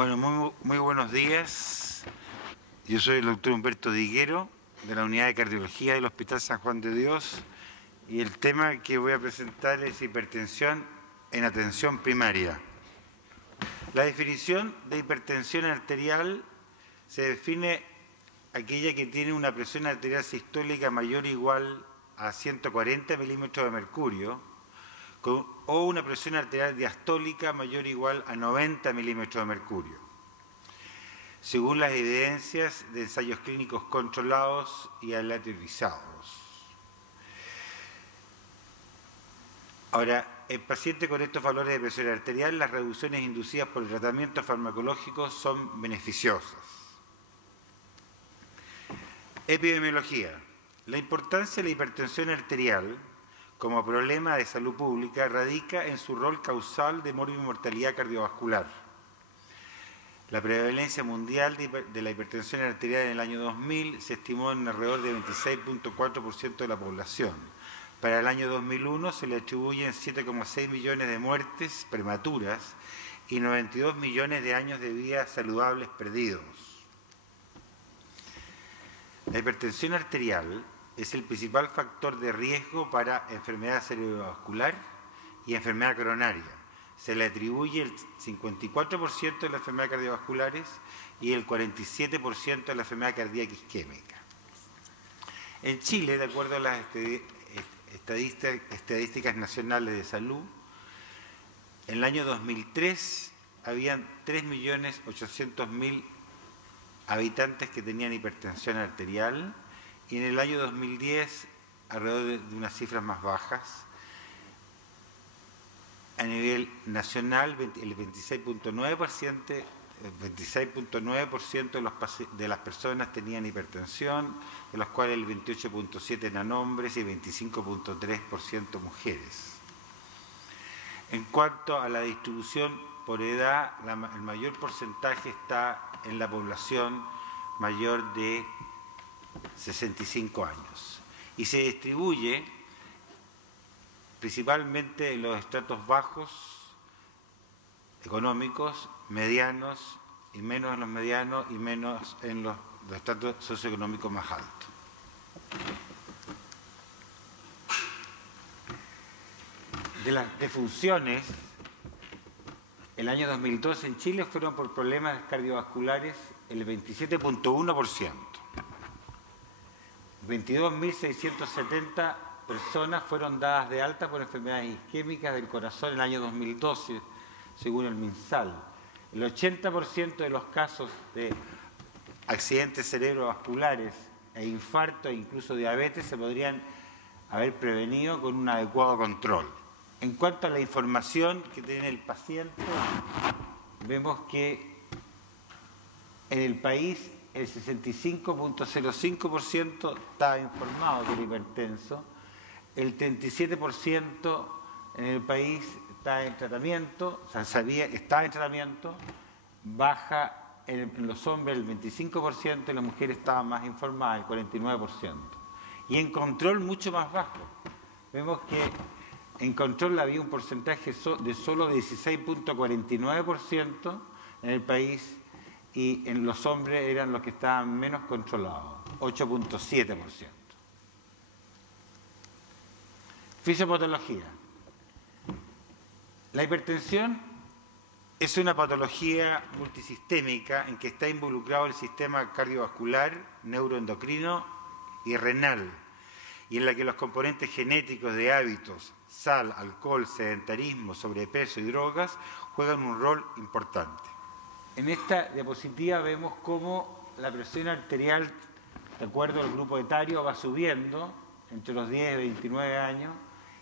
Bueno, muy buenos días. Yo soy el doctor Humberto Diguero, de la Unidad de Cardiología del Hospital San Juan de Dios, y el tema que voy a presentar es hipertensión en atención primaria. La definición de hipertensión arterial se define aquella que tiene una presión arterial sistólica mayor o igual a 140 milímetros de mercurio, o una presión arterial diastólica mayor o igual a 90 milímetros de mercurio, según las evidencias de ensayos clínicos controlados y aleatorizados. Ahora, en pacientes con estos valores de presión arterial, las reducciones inducidas por el tratamiento farmacológico son beneficiosas. Epidemiología. La importancia de la hipertensión arterial como problema de salud pública radica en su rol causal de morbimortalidad cardiovascular. La prevalencia mundial de la hipertensión arterial en el año 2000 se estimó en alrededor de 26.4% de la población. Para el año 2001 se le atribuyen 7,6 millones de muertes prematuras y 92 millones de años de vida saludables perdidos. La hipertensión arterial es el principal factor de riesgo para enfermedad cerebrovascular y enfermedad coronaria. Se le atribuye el 54% de las enfermedades cardiovasculares y el 47% de la enfermedad cardíaca isquémica. En Chile, de acuerdo a las estadísticas nacionales de salud, en el año 2003 habían 3.800.000 habitantes que tenían hipertensión arterial, y en el año 2010, alrededor de unas cifras más bajas. A nivel nacional, el 26.9% de las personas tenían hipertensión, de los cuales el 28.7% eran hombres y 25.3% mujeres. En cuanto a la distribución por edad, el mayor porcentaje está en la población mayor de 65 años y se distribuye principalmente en los estratos bajos económicos, medianos y menos en los medianos y menos en los estratos socioeconómicos más altos. De las defunciones, el año 2012 en Chile fueron por problemas cardiovasculares el 27.1%. 22.670 personas fueron dadas de alta por enfermedades isquémicas del corazón en el año 2012, según el MinSal. El 80% de los casos de accidentes cerebrovasculares e infarto e incluso diabetes se podrían haber prevenido con un adecuado control. En cuanto a la información que tiene el paciente, vemos que en el país el 65.05% estaba informado que era hipertenso, el 37% en el país está en tratamiento, o sea, estaba en tratamiento, baja en los hombres el 25% y las mujeres estaban más informadas, el 49%. Y en control mucho más bajo. Vemos que en control había un porcentaje de solo 16.49% en el país, y en los hombres eran los que estaban menos controlados, 8.7%. Fisiopatología. La hipertensión es una patología multisistémica en que está involucrado el sistema cardiovascular, neuroendocrino y renal, y en la que los componentes genéticos de hábitos, sal, alcohol, sedentarismo, sobrepeso y drogas juegan un rol importante. En esta diapositiva vemos cómo la presión arterial, de acuerdo al grupo etario, va subiendo entre los 10 y 29 años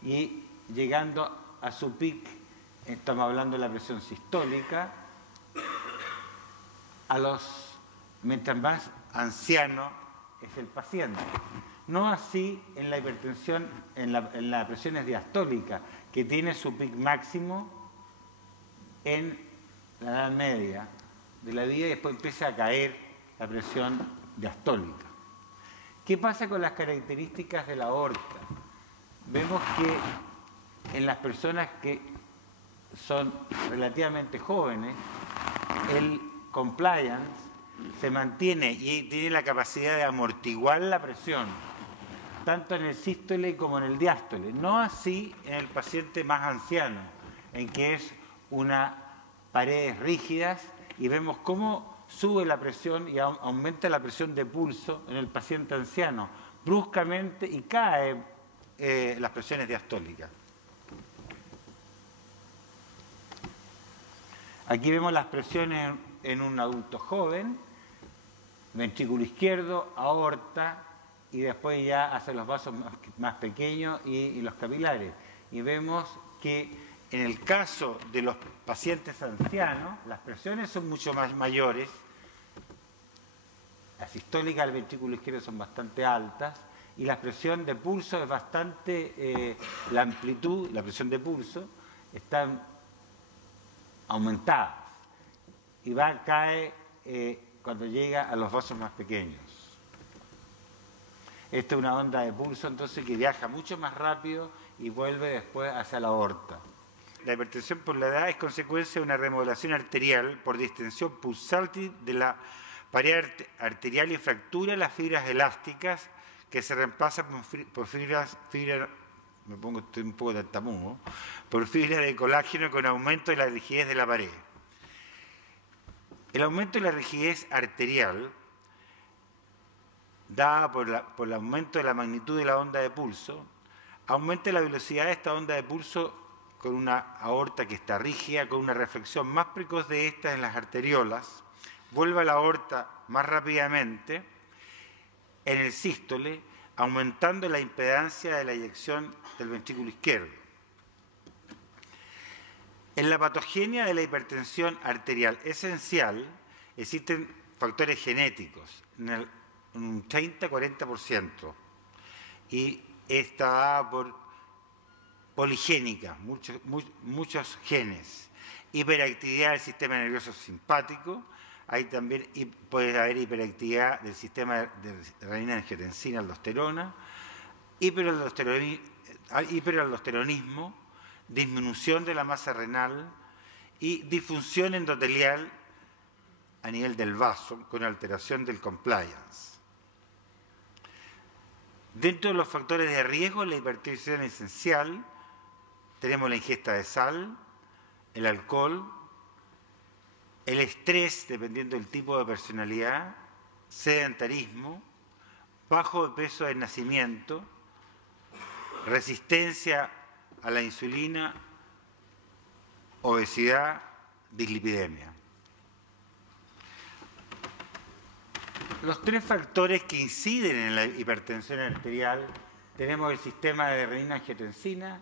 y llegando a su pic, estamos hablando de la presión sistólica, mientras más anciano es el paciente. No así en la hipertensión, en la presión diastólica, que tiene su pic máximo en la edad media de la vida y después empieza a caer la presión diastólica. ¿Qué pasa con las características de la aorta? Vemos que en las personas que son relativamente jóvenes, el compliance se mantiene y tiene la capacidad de amortiguar la presión, tanto en el sístole como en el diástole. No así en el paciente más anciano, en que es una paredes rígidas y vemos cómo sube la presión y aumenta la presión de pulso en el paciente anciano bruscamente y cae las presiones diastólicas. Aquí vemos las presiones en un adulto joven, ventrículo izquierdo, aorta y después ya hacia los vasos más pequeños y los capilares. Y vemos que en el caso de los pacientes ancianos, las presiones son mucho más mayores, las sistólicas del ventrículo izquierdo son bastante altas y la presión de pulso es bastante, la amplitud, la presión de pulso están aumentadas y cae cuando llega a los vasos más pequeños. Esta es una onda de pulso entonces que viaja mucho más rápido y vuelve después hacia la aorta. La hipertensión por la edad es consecuencia de una remodelación arterial por distensión pulsátil de la pared arterial y fractura de las fibras elásticas que se reemplazan por fibras me pongo un poco tartamudo, por fibras de colágeno con aumento de la rigidez de la pared. El aumento de la rigidez arterial, dada por el aumento de la magnitud de la onda de pulso, aumenta la velocidad de esta onda de pulso con una aorta que está rígida, con una reflexión más precoz de esta en las arteriolas, vuelve a la aorta más rápidamente en el sístole, aumentando la impedancia de la eyección del ventrículo izquierdo. En la patogenia de la hipertensión arterial esencial existen factores genéticos, en un 30-40%, y está dada por poligénica, muchos genes, hiperactividad del sistema nervioso simpático, hay también puede haber hiperactividad del sistema de renina-angiotensina, aldosterona, hiperaldosteronismo, disminución de la masa renal y disfunción endotelial a nivel del vaso con alteración del compliance. Dentro de los factores de riesgo, la hipertensión esencial, tenemos la ingesta de sal, el alcohol, el estrés, dependiendo del tipo de personalidad, sedentarismo, bajo de peso de nacimiento, resistencia a la insulina, obesidad, dislipidemia. Los tres factores que inciden en la hipertensión arterial, tenemos el sistema de renina-angiotensina,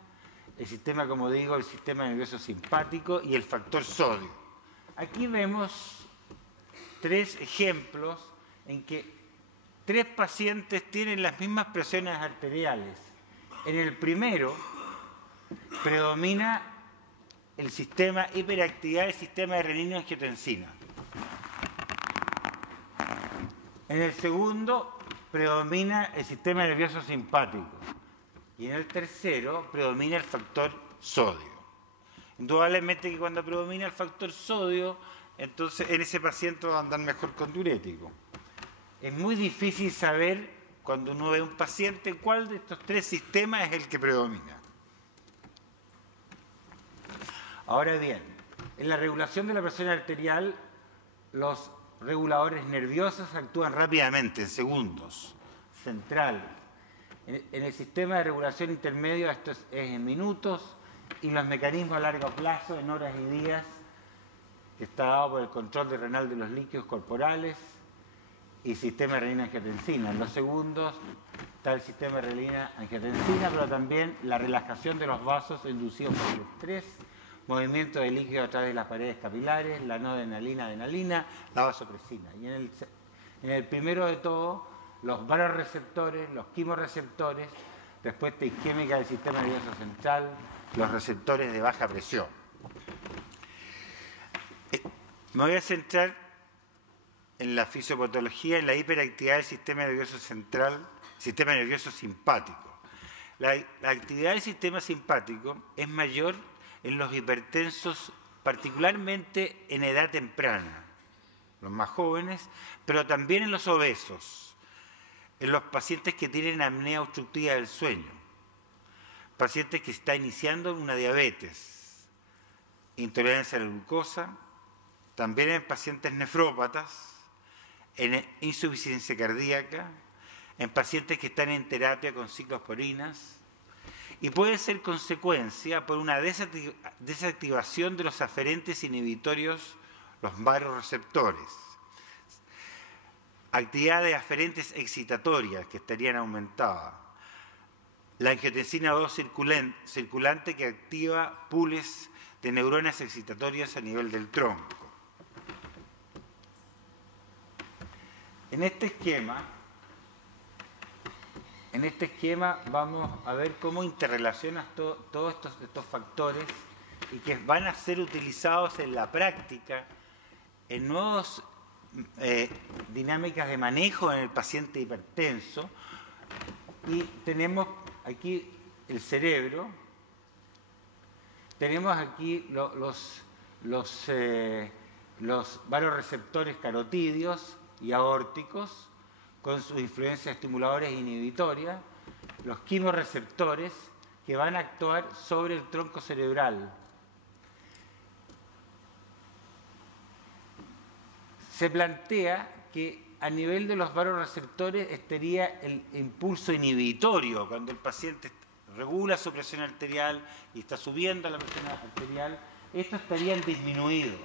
el sistema, como digo, el sistema nervioso simpático y el factor sodio. Aquí vemos tres ejemplos en que tres pacientes tienen las mismas presiones arteriales. En el primero predomina el sistema hiperactividad del sistema de renina-angiotensina. En el segundo predomina el sistema nervioso simpático. Y en el tercero predomina el factor sodio. Indudablemente que cuando predomina el factor sodio, entonces en ese paciente va a andar mejor con diurético. Es muy difícil saber, cuando uno ve a un paciente, cuál de estos tres sistemas es el que predomina. Ahora bien, en la regulación de la presión arterial, los reguladores nerviosos actúan rápidamente, en segundos, central. En el sistema de regulación intermedio esto es en minutos, y los mecanismos a largo plazo en horas y días, que está dado por el control renal de los líquidos corporales y sistema de renina-angiotensina. En los segundos está el sistema de renina-angiotensina, pero también la relajación de los vasos inducidos por el estrés, movimiento de líquido a través de las paredes capilares, la noradrenalina, adrenalina, la vasopresina. Y en el primero de todo, los vasoreceptores, los quimorreceptores, respuesta isquémica del sistema nervioso central, los receptores de baja presión. Me voy a centrar en la fisiopatología, en la hiperactividad del sistema nervioso central, sistema nervioso simpático. La actividad del sistema simpático es mayor en los hipertensos particularmente en edad temprana, los más jóvenes, pero también en los obesos, en los pacientes que tienen apnea obstructiva del sueño, pacientes que están iniciando una diabetes, intolerancia a la glucosa, también en pacientes nefrópatas, en insuficiencia cardíaca, en pacientes que están en terapia con ciclosporinas, y puede ser consecuencia por una desactivación de los aferentes inhibitorios, los varoreceptores, actividades aferentes excitatorias que estarían aumentadas, la angiotensina 2 circulante que activa pools de neuronas excitatorias a nivel del tronco. En este esquema vamos a ver cómo interrelacionan todos estos factores y que van a ser utilizados en la práctica en nuevas dinámicas de manejo en el paciente hipertenso. Y tenemos aquí el cerebro, tenemos aquí los varoreceptores carotídeos y aórticos, con sus influencias estimuladoras e inhibitorias, los quimorreceptores que van a actuar sobre el tronco cerebral. Se plantea que a nivel de los varoreceptores estaría el impulso inhibitorio, cuando el paciente regula su presión arterial y está subiendo la presión arterial, estos estarían disminuidos.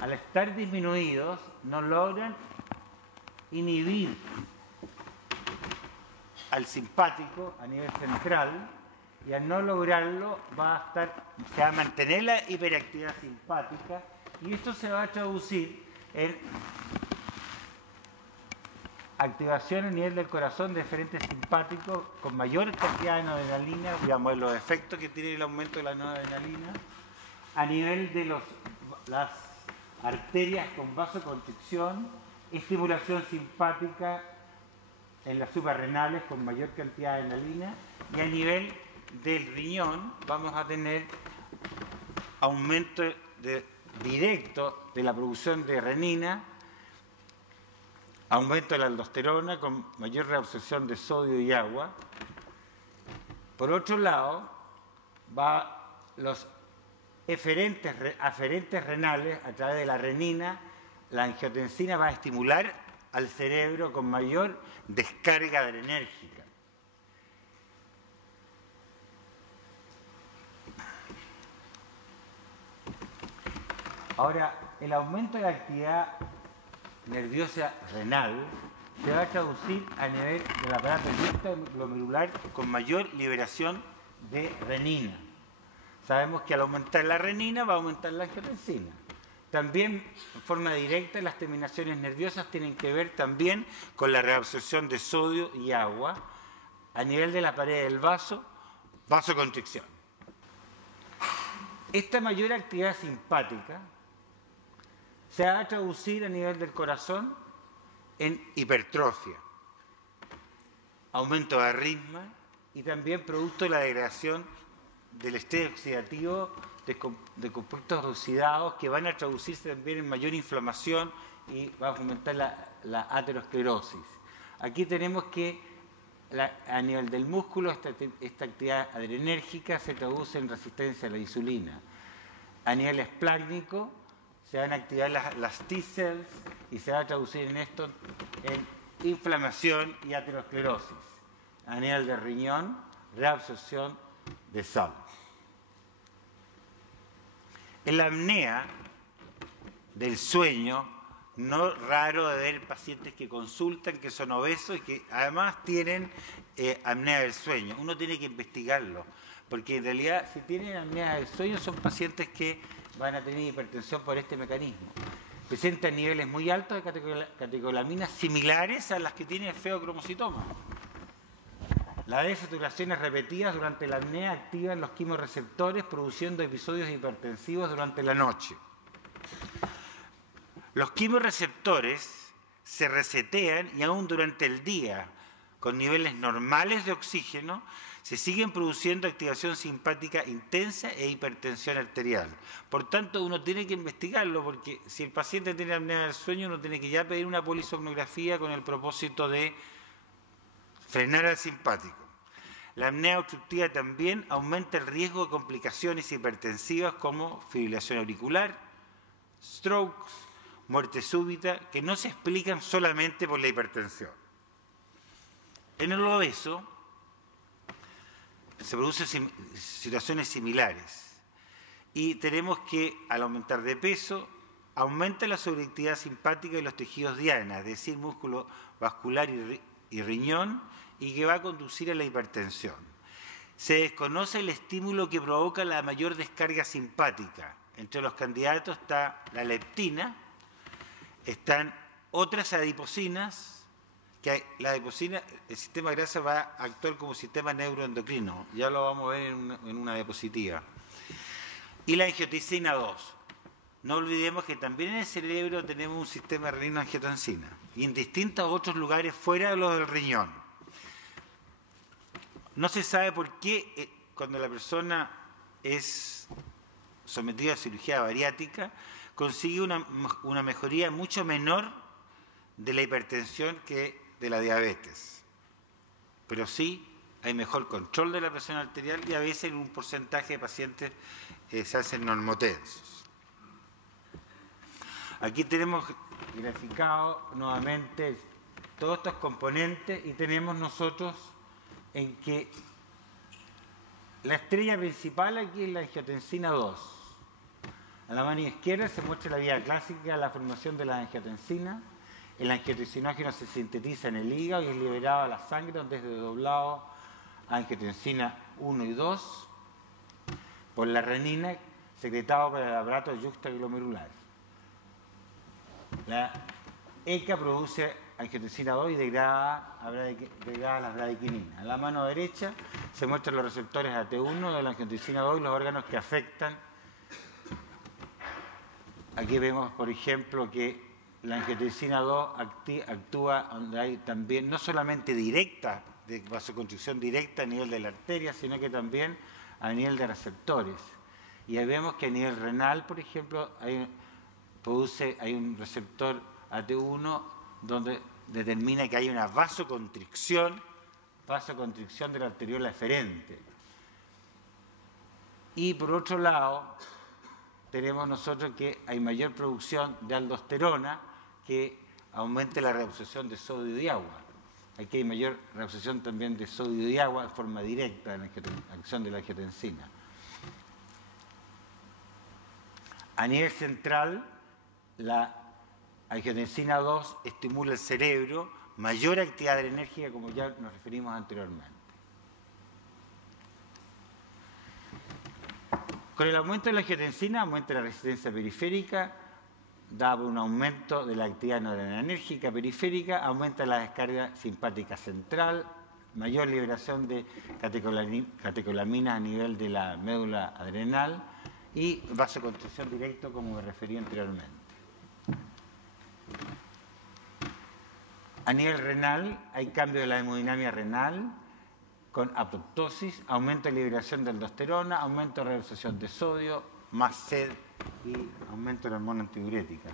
Al estar disminuidos, no logran inhibir al simpático a nivel central, y al no lograrlo se va a mantener la hiperactividad simpática, y esto se va a traducir en activación a nivel del corazón de diferentes simpáticos con mayor cantidad de noradrenalina, digamos, los efectos que tiene el aumento de la noradrenalina, a nivel de las arterias con vasoconstricción, estimulación simpática en las suprarrenales con mayor cantidad de adrenalina, y a nivel del riñón vamos a tener aumento directo de la producción de renina, aumento de la aldosterona con mayor reabsorción de sodio y agua. Por otro lado, los aferentes renales a través de la renina. La angiotensina va a estimular al cerebro con mayor descarga adrenérgica. Ahora, el aumento de la actividad nerviosa renal se va a traducir a nivel del aparato glomerular con mayor liberación de renina. Sabemos que al aumentar la renina va a aumentar la angiotensina. También, en forma directa, las terminaciones nerviosas tienen que ver también con la reabsorción de sodio y agua a nivel de la pared del vasoconstricción. Esta mayor actividad simpática se va a traducir a nivel del corazón en hipertrofia, aumento de arritmia y también producto de la degradación del estrés oxidativo de compuestos oxidados, que van a traducirse también en mayor inflamación y va a aumentar la aterosclerosis. Aquí tenemos que a nivel del músculo esta actividad adrenérgica se traduce en resistencia a la insulina. A nivel esplácnico se van a activar las T-cells y se va a traducir en esto en inflamación y aterosclerosis. A nivel de riñón, reabsorción de sal. En la apnea del sueño, no raro de ver pacientes que consultan, que son obesos y que además tienen apnea del sueño. Uno tiene que investigarlo, porque en realidad si tienen apnea del sueño son pacientes que van a tener hipertensión por este mecanismo. Presentan niveles muy altos de catecolaminas similares a las que tiene el feocromocitoma. Las desaturaciones repetidas durante la apnea activan los quimorreceptores, produciendo episodios hipertensivos durante la noche. Los quimorreceptores se resetean y aún durante el día, con niveles normales de oxígeno, Se siguen produciendo activación simpática intensa e hipertensión arterial. Por tanto, uno tiene que investigarlo, porque si el paciente tiene apnea del sueño, uno tiene que ya pedir una polisomnografía con el propósito de frenar al simpático. La apnea obstructiva también aumenta el riesgo de complicaciones hipertensivas como fibrilación auricular, strokes, muerte súbita, que no se explican solamente por la hipertensión. En el obeso se producen situaciones similares y tenemos que, al aumentar de peso, aumenta la sobreactividad simpática de los tejidos diana, es decir, músculo vascular y riñón, y que va a conducir a la hipertensión. Se desconoce el estímulo que provoca la mayor descarga simpática. Entre los candidatos está la leptina, están otras adipocinas, que la adipocina, el sistema grasa va a actuar como sistema neuroendocrino, ya lo vamos a ver en una diapositiva. Y la angiotensina 2. No olvidemos que también en el cerebro tenemos un sistema renina-angiotensina, y en distintos otros lugares fuera de los del riñón. No se sabe por qué cuando la persona es sometida a cirugía bariátrica consigue una mejoría mucho menor de la hipertensión que de la diabetes. Pero sí hay mejor control de la presión arterial y a veces en un porcentaje de pacientes se hacen normotensos. Aquí tenemos graficado nuevamente todos estos componentes y tenemos nosotros en que la estrella principal aquí es la angiotensina 2. A la mano izquierda se muestra la vía clásica de la formación de la angiotensina. El angiotensinógeno se sintetiza en el hígado y es liberado a la sangre, donde es desdoblado a angiotensina 1 y 2 por la renina, secretado por el aparato yuxtaglomerular. La ECA produce angiotensina 2 y degrada las bradykininas. A la mano derecha se muestran los receptores AT1 de la angiotensina 2 y los órganos que afectan. Aquí vemos, por ejemplo, que la angiotensina 2 actúa donde hay también, no solamente directa, de vasoconstricción directa a nivel de la arteria, sino que también a nivel de receptores. Y ahí vemos que a nivel renal, por ejemplo, hay un receptor AT1 donde determina que hay una vasoconstricción de la arteriola eferente. Y por otro lado, tenemos nosotros que hay mayor producción de aldosterona que aumenta la reabsorción de sodio y agua. Aquí hay mayor reabsorción también de sodio y agua de forma directa en la acción de la angiotensina. A nivel central, la angiotensina 2 estimula el cerebro, mayor actividad adrenérgica, como ya nos referimos anteriormente. Con el aumento de la angiotensina aumenta la resistencia periférica, da un aumento de la actividad noradrenérgica periférica, aumenta la descarga simpática central, mayor liberación de catecolaminas a nivel de la médula adrenal y vasoconstricción directa, como me referí anteriormente. A nivel renal hay cambio de la hemodinámica renal con apoptosis, aumento de liberación de aldosterona, aumento de reabsorción de sodio, más sed y aumento de la hormona antidiurética.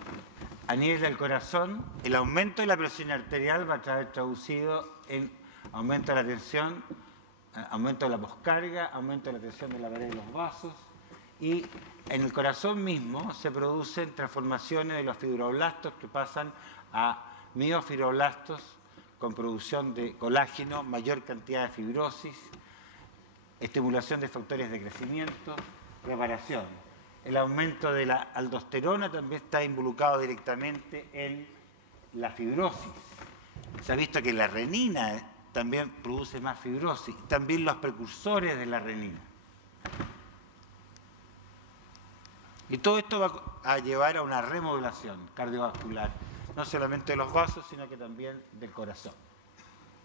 A nivel del corazón, el aumento de la presión arterial va a estar traducido en aumento de la tensión, aumento de la poscarga, aumento de la tensión de la pared de los vasos, y en el corazón mismo se producen transformaciones de los fibroblastos que pasan a miofibroblastos con producción de colágeno, mayor cantidad de fibrosis, estimulación de factores de crecimiento, reparación. El aumento de la aldosterona también está involucrado directamente en la fibrosis. Se ha visto que la renina también produce más fibrosis, también los precursores de la renina. Y todo esto va a llevar a una remodelación cardiovascular, no solamente de los vasos, sino que también del corazón.